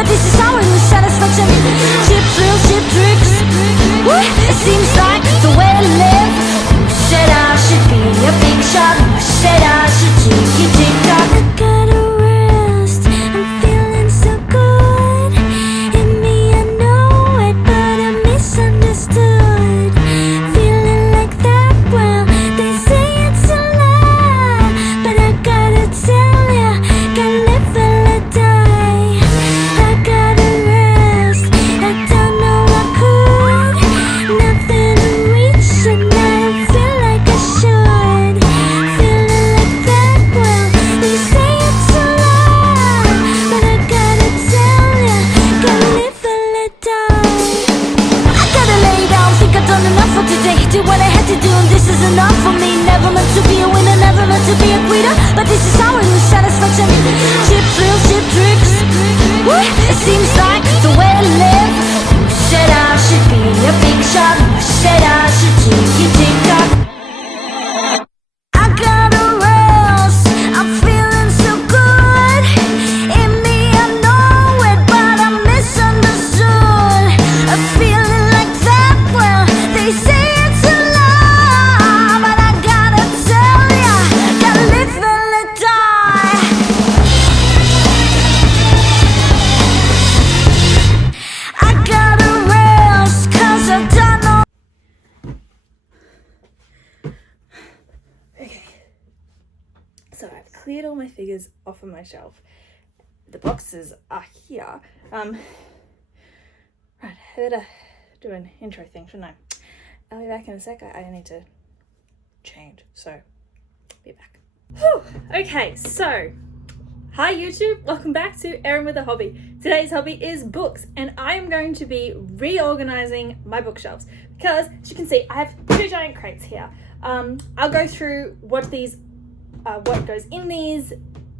but this is how I lose satisfaction. Cheap thrills, cheap tricks. Woo! It seems like the way to live. Who said I should be a big shot? Who said I should tick tock? I gotta rest. I'm feeling so good. In me I know it, but I'm misunderstood. Feeling like that, well, they say it's a lie, but I gotta tell ya, gotta live or let die. I gotta rest. I don't know I could. Nothing to reach, and I don't feel like I should. Feeling like that, well, they say it's a lie, but I gotta tell ya, gotta live or let die. I gotta lay down, think I've done enough for today. Did what I had to do, and this is enough for me. Never meant to be a winner, never meant to be a quitter, but this is how I lose satisfaction. Cheap thrills, cheap tricks. Woo! It seems like the way to live. Who said I should be a big shot? Who said I should tick tock? I gotta rest. I'm feeling so good. In me I know it, but I'm misunderstood. I'm feeling like that, well, they say it's a lie, but I gotta tell ya, gotta live and let die. I gotta rest, 'cause I've done all. Okay, so I've cleared all my figures off of my shelf. The boxes are here. Right, I better do an intro thing, shouldn't I? I'll be back in a sec. I need to change, so be back. Whew. Okay, so hi YouTube, welcome back to Erin with a Hobby. Today's hobby is books, and I am going to be reorganizing my bookshelves because, as you can see, I have two giant crates here. I'll go through what goes in these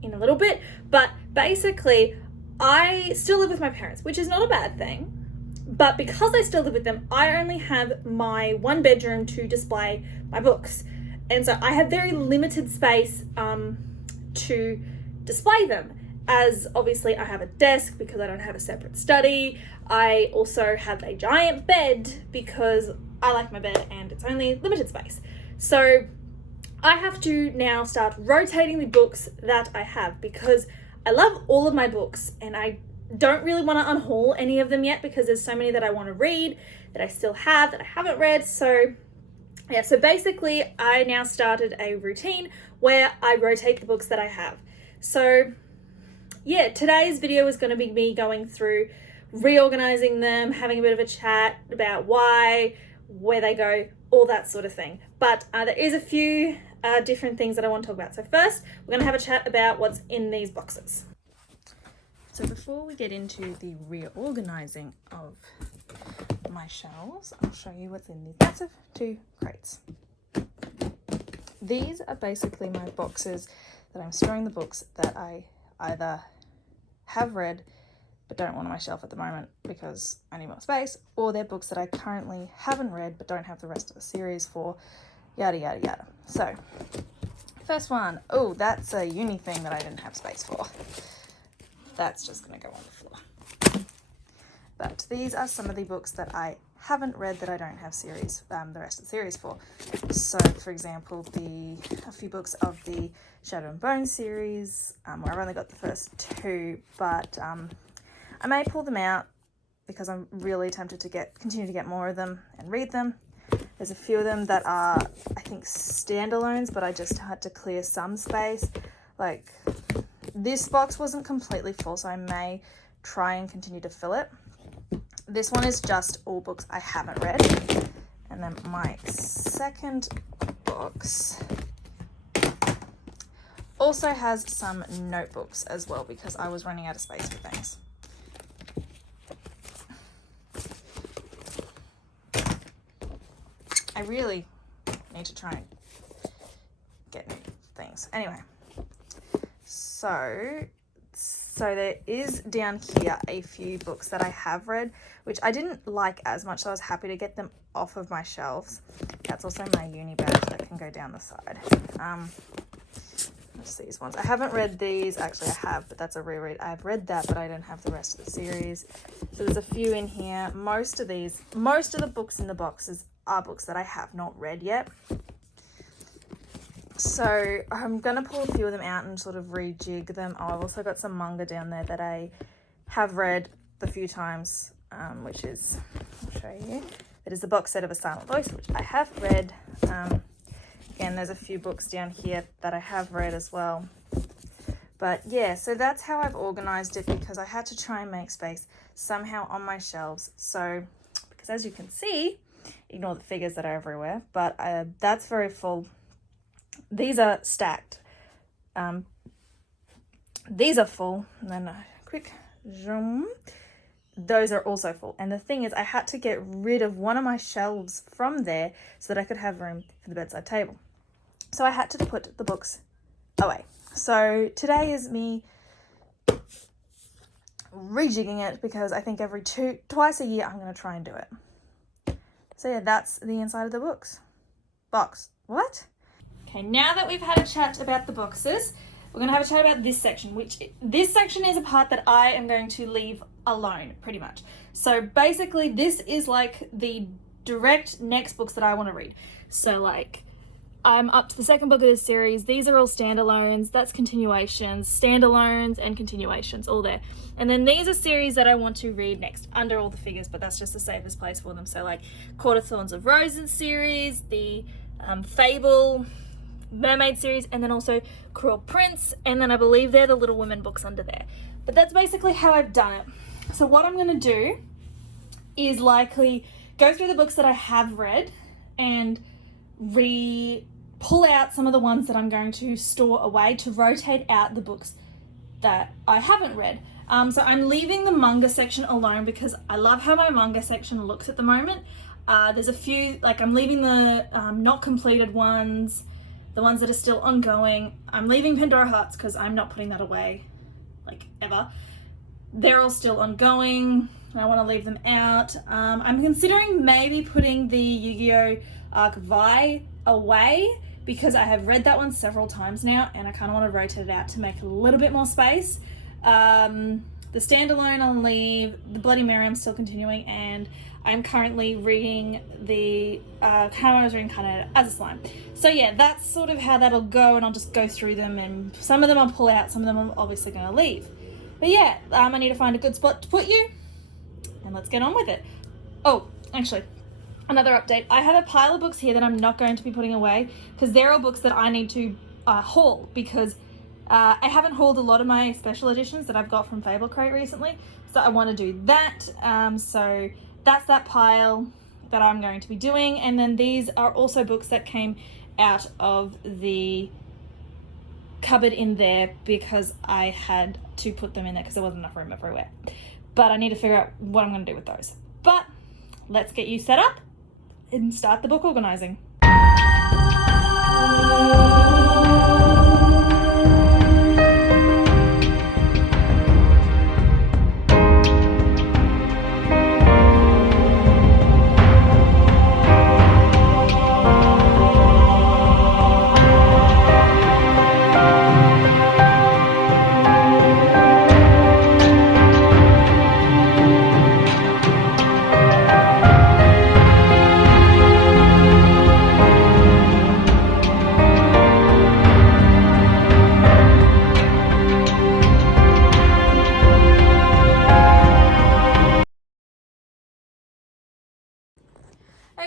in a little bit, but basically I still live with my parents, which is not a bad thing, but because I still live with them, I only have my one bedroom to display my books, and so I have very limited space to display them, as obviously I have a desk because I don't have a separate study. I also have a giant bed because I like my bed and it's only limited space. So I have to now start rotating the books that I have because I love all of my books and I don't really want to unhaul any of them yet because there's so many that I want to read that I still have that I haven't read. So yeah, so basically I now started a routine where I rotate the books that I have. So yeah, today's video is going to be me going through reorganizing them, having a bit of a chat about why, where they go, all that sort of thing. But there is a few different things that I want to talk about. So first, we're going to have a chat about what's in these boxes. So before we get into the reorganizing of my shelves, I'll show you what's in these massive two crates. These are basically my boxes that I'm storing the books that I either have read but don't want on my shelf at the moment because I need more space, or they're books that I currently haven't read but don't have the rest of the series for, yada yada yada. So first one, oh, that's a uni thing that I didn't have space for. That's just going to go on the floor. But these are some of the books that I haven't read that I don't have series, the rest of the series for. So for example, a few books of the Shadow and Bone series, where I've only got the first two, but I may pull them out because I'm really tempted to continue to get more of them and read them. There's a few of them that are, I think, standalones, but I just had to clear some space. Like, this box wasn't completely full, so I may try and continue to fill it. This one is just all books I haven't read. And then my second box also has some notebooks as well because I was running out of space for things. I really need to try and get new things. Anyway, so there is down here a few books that I have read, which I didn't like as much, so I was happy to get them off of my shelves. That's also my uni bag that can go down the side. That's these ones. I haven't read these. Actually, I have, but that's a reread. I've read that, but I don't have the rest of the series. So there's a few in here. Most of the books in the boxes are books that I have not read yet. So I'm going to pull a few of them out and sort of rejig them. Oh, I've also got some manga down there that I have read a few times, which is, I'll show you. It is the box set of A Silent Voice, which I have read. Again, there's a few books down here that I have read as well. But yeah, so that's how I've organized it, because I had to try and make space somehow on my shelves. So, because as you can see, ignore the figures that are everywhere, but that's very full. These are stacked. These are full. And then a quick zoom. Those are also full. And the thing is, I had to get rid of one of my shelves from there so that I could have room for the bedside table. So I had to put the books away. So today is me rejigging it, because I think twice a year I'm going to try and do it. So yeah, that's the inside of the box. What? Okay, now that we've had a chat about the boxes, we're going to have a chat about this section, this section is a part that I am going to leave alone, pretty much. So basically, this is like the direct next books that I want to read. So like, I'm up to the second book of this series. These are all standalones. That's continuations, standalones and continuations, all there. And then these are series that I want to read next under all the figures, but that's just the safest place for them. So like Court of Thorns of Roses series, the Fable Mermaid series, and then also Cruel Prince, and then I believe they're the Little Women books under there. But that's basically how I've done it. So what I'm going to do is likely go through the books that I have read and pull out some of the ones that I'm going to store away to rotate out the books that I haven't read. So I'm leaving the manga section alone because I love how my manga section looks at the moment. There's a few, like I'm leaving the not completed ones, the ones that are still ongoing. I'm leaving Pandora Hearts because I'm not putting that away, like ever. They're all still ongoing. I want to leave them out. I'm considering maybe putting the Yu-Gi-Oh! Arc Vi away because I have read that one several times now and I kind of want to rotate it out to make a little bit more space. The standalone I'll leave. The Bloody Mary I'm still continuing, and I'm currently reading the I was reading kind of as a slime. So yeah, that's sort of how that'll go, and I'll just go through them, and some of them I'll pull out, some of them I'm obviously going to leave. But yeah, I need to find a good spot to put you, and let's get on with it. Oh, actually, another update. I have a pile of books here that I'm not going to be putting away because they're all books that I need to haul, because I haven't hauled a lot of my special editions that I've got from Fable Crate recently, so I want to do that. So that's that pile that I'm going to be doing, and then these are also books that came out of the cupboard in there because I had to put them in there because there wasn't enough room everywhere. But I need to figure out what I'm going to do with those. But let's get you set up and start the book organizing.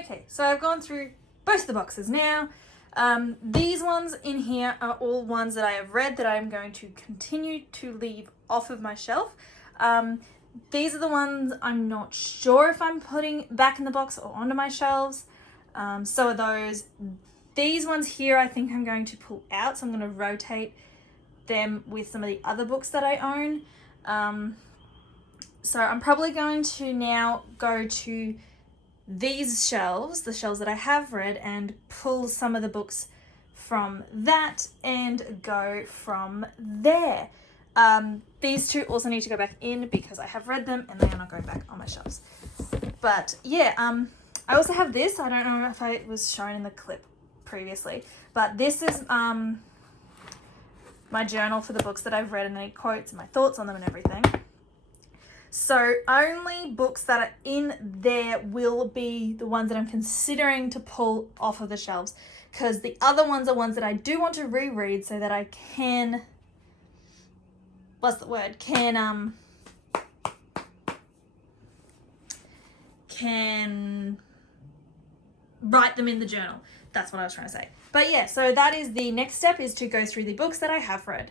Okay, so I've gone through both the boxes now. These ones in here are all ones that I have read that I'm going to continue to leave off of my shelf. These are the ones I'm not sure if I'm putting back in the box or onto my shelves. So are those. These ones here I think I'm going to pull out, so I'm going to rotate them with some of the other books that I own. So I'm probably going to now go to these shelves, the shelves that I have read, and pull some of the books from that and go from there. These two also need to go back in because I have read them and they are not going back on my shelves. But yeah, I also have this. I don't know if it was shown in the clip previously, but this is my journal for the books that I've read and any quotes and my thoughts on them and everything. So only books that are in there will be the ones that I'm considering to pull off of the shelves, because the other ones are ones that I do want to reread so that I can, can write them in the journal. That's what I was trying to say. But yeah, so that is the next step, is to go through the books that I have read.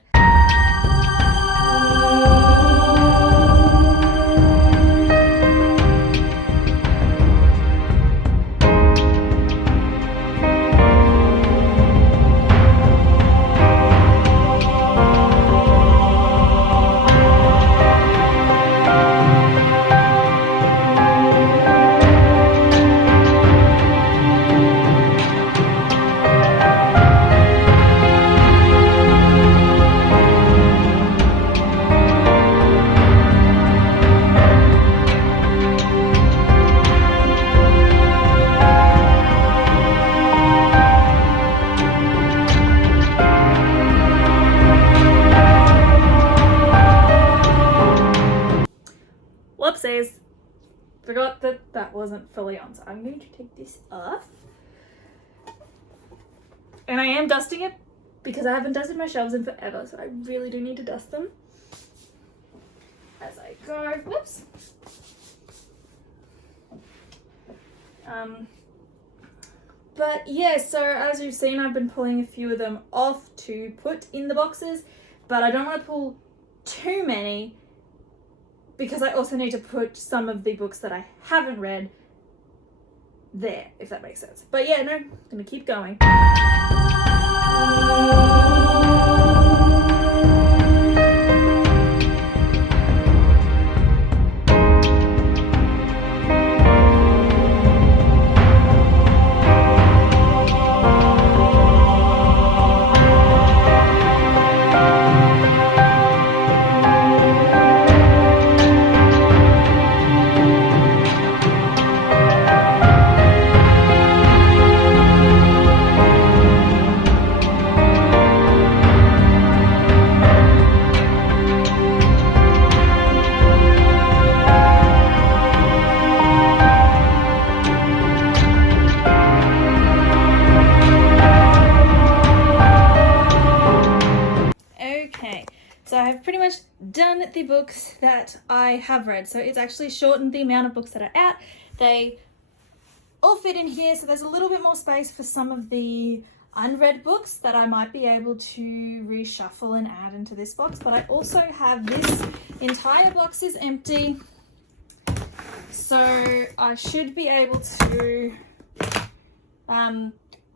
Whoopsies. Forgot that wasn't fully on, so I'm going to take this off. And I am dusting it because I haven't dusted my shelves in forever, so I really do need to dust them as I go. Whoops. But yeah, so as you've seen, I've been pulling a few of them off to put in the boxes, but I don't want to pull too many because I also need to put some of the books that I haven't read there, if that makes sense. But yeah, no, I'm gonna keep going. So I've pretty much done the books that I have read. So it's actually shortened the amount of books that are out. They all fit in here, so there's a little bit more space for some of the unread books that I might be able to reshuffle and add into this box. But I also have this entire box is empty, so I should be able to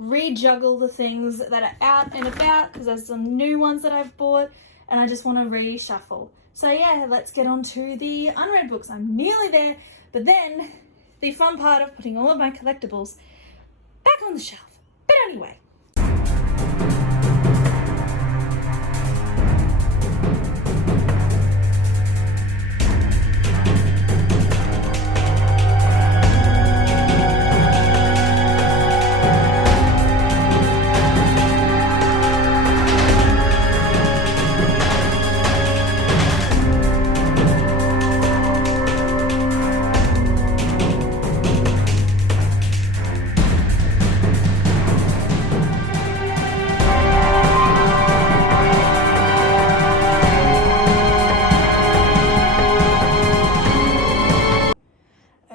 rejuggle the things that are out and about, because there's some new ones that I've bought and I just want to reshuffle. So yeah, let's get on to the unread books. I'm nearly there, but then the fun part of putting all of my collectibles back on the shelf. But anyway.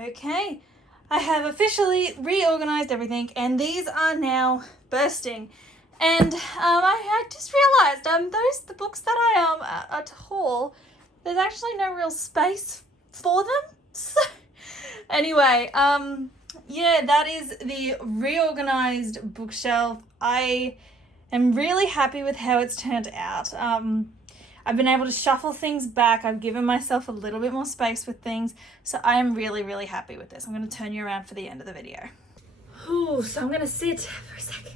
Okay, I have officially reorganized everything, and these are now bursting. And I just realized the books that I are tall, there's actually no real space for them. So anyway, yeah, that is the reorganized bookshelf. I am really happy with how it's turned out. I've been able to shuffle things back. I've given myself a little bit more space with things. So I am really, really happy with this. I'm going to turn you around for the end of the video. Ooh, so I'm going to sit for a second.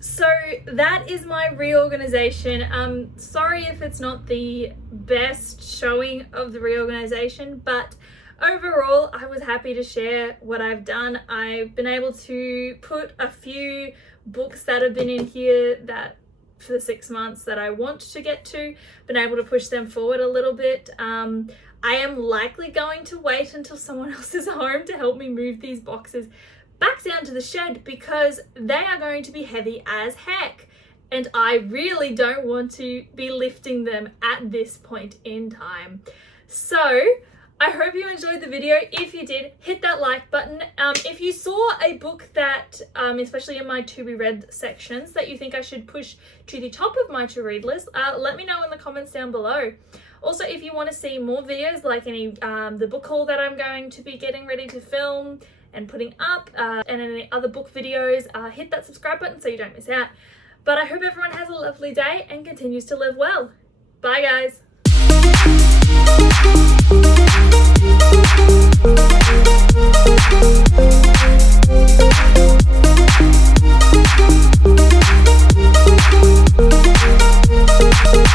So that is my reorganization. Sorry if it's not the best showing of the reorganization, but overall, I was happy to share what I've done. I've been able to put a few books that have been in here that for the 6 months that I want to get to, been able to push them forward a little bit. I am likely going to wait until someone else is home to help me move these boxes back down to the shed, because they are going to be heavy as heck. And I really don't want to be lifting them at this point in time. So I hope you enjoyed the video. If you did, hit that like button. If you saw a book that, especially in my to be read sections, that you think I should push to the top of my to read list, let me know in the comments down below. Also, if you want to see more videos like the book haul that I'm going to be getting ready to film and putting up, and any other book videos, hit that subscribe button so you don't miss out. But I hope everyone has a lovely day and continues to live well. Bye guys.